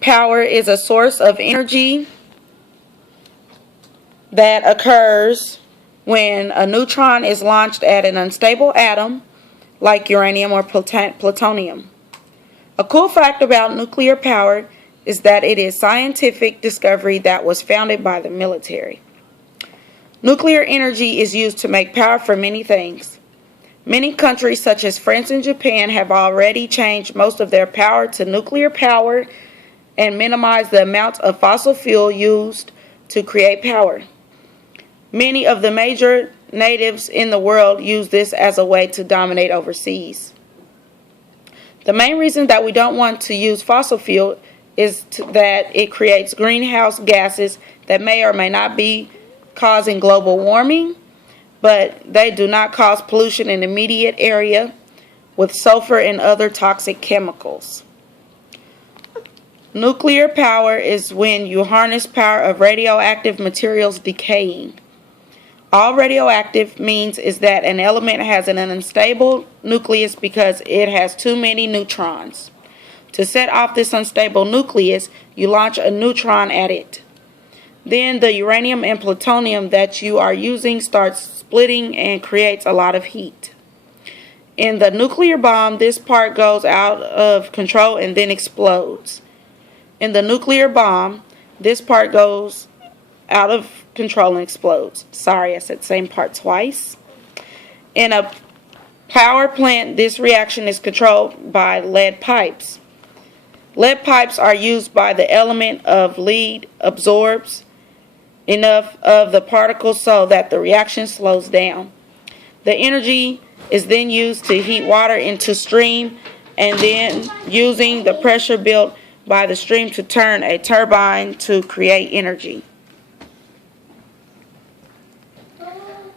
Power is a source of energy that occurs when a neutron is launched at an unstable atom like uranium or plutonium. A cool fact about nuclear power is that it is a scientific discovery that was founded by the military. Nuclear energy is used to make power for many things. Many countries such as France and Japan have already changed most of their power to nuclear power and minimized the amount of fossil fuel used to create power. Many of the major nations in the world use this as a way to dominate overseas. The main reason that we don't want to use fossil fuel is that it creates greenhouse gases that may or may not be causing global warming, but they do not cause pollution in the immediate area with sulfur and other toxic chemicals. Nuclear power is when you harness power of radioactive materials decaying. All radioactive means is that an element has an unstable nucleus because it has too many neutrons. To set off this unstable nucleus, you launch a neutron at it. Then the uranium and plutonium that you are using starts splitting and creates a lot of heat. In the nuclear bomb, this part goes out of control and then explodes. In the nuclear bomb, this part goes out of control and explodes. Sorry, I said the same part twice. In a power plant, this reaction is controlled by lead pipes. Lead pipes are used by the element of lead absorbs enough of the particles so that the reaction slows down. The energy is then used to heat water into steam and then using the pressure built by the steam to turn a turbine to create energy.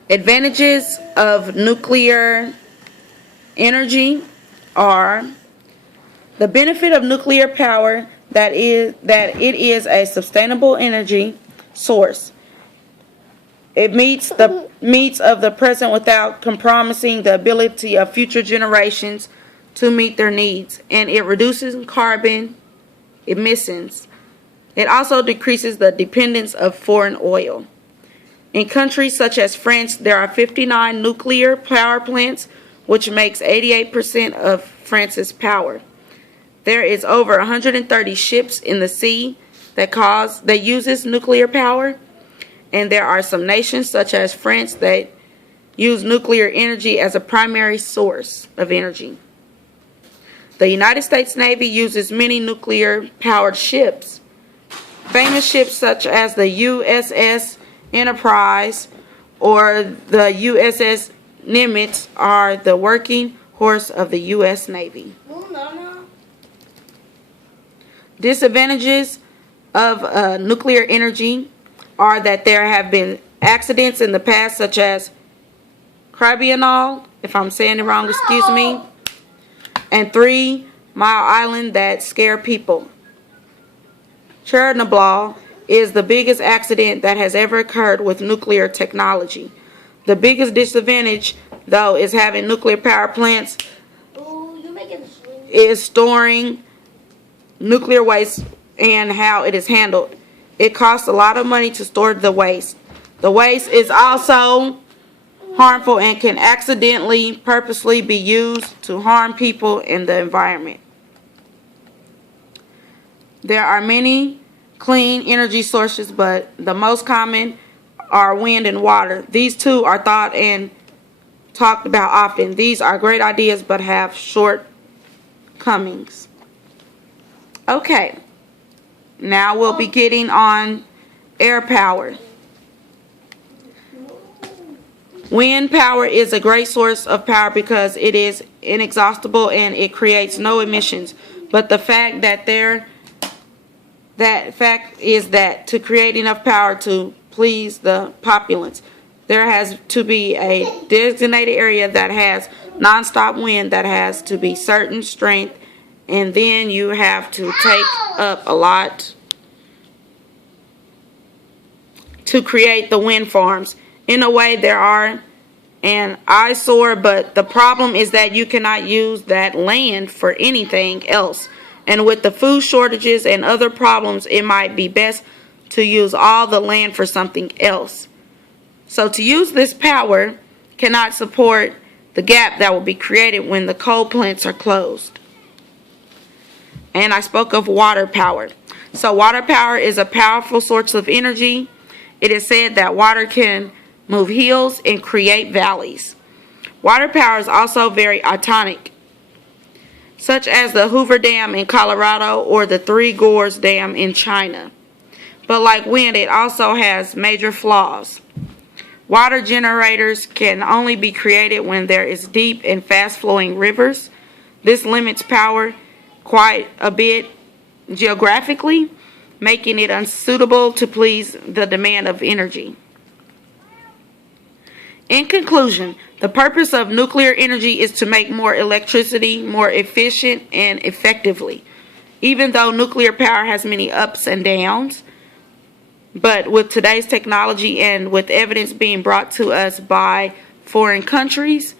Advantages of nuclear energy are the benefit of nuclear power that it is a sustainable energy source. It meets the needs of the present without compromising the ability of future generations to meet their needs, and it reduces carbon emissions. It also decreases the dependence of foreign oil. In countries such as France, there are 59 nuclear power plants, which makes 88% of France's power. There is over 130 ships in the sea that uses nuclear power, and there are some nations such as France that use nuclear energy as a primary source of energy. The United States Navy uses many nuclear-powered ships. Famous ships such as the USS Enterprise or the USS Nimitz are the working horse of the U.S. Navy. Disadvantages of nuclear energy are that there have been accidents in the past such as Crabional, if I'm saying it wrong, excuse me, and 3 Mile Island that scare people. Chernobyl is the biggest accident that has ever occurred with nuclear technology. The biggest disadvantage, though, is having nuclear power plants is storing nuclear waste and how it is handled. It costs a lot of money to store the waste. The waste is also harmful and can accidentally, purposely be used to harm people and the environment. There are many clean energy sources, but the most common are wind and water. These two are thought and talked about often. These are great ideas but have shortcomings. Okay, now we'll be getting on air power. Wind power is a great source of power because it is inexhaustible and it creates no emissions. But the fact is that to create enough power to please the populace, there has to be a designated area that has non-stop wind that has to be certain strength, and then you have to take up a lot to create the wind farms. In a way, there are an eyesore, but the problem is that you cannot use that land for anything else. And with the food shortages and other problems, it might be best to use all the land for something else. So to use this power cannot support the gap that will be created when the coal plants are closed. And I spoke of water power. So water power is a powerful source of energy. It is said that water can move hills and create valleys. Water power is also very iconic, such as the Hoover Dam in Colorado or the Three Gorges Dam in China. But like wind, it also has major flaws. Water generators can only be created when there is deep and fast-flowing rivers. This limits power quite a bit geographically, making it unsuitable to please the demand of energy. In conclusion, the purpose of nuclear energy is to make more electricity more efficient and effectively. Even though nuclear power has many ups and downs, but with today's technology and with evidence being brought to us by foreign countries,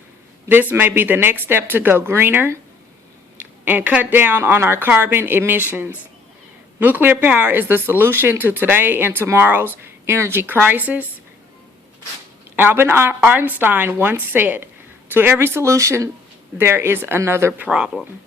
this may be the next step to go greener and cut down on our carbon emissions. Nuclear power is the solution to today and tomorrow's energy crisis. Albert Einstein once said, "To every solution, there is another problem."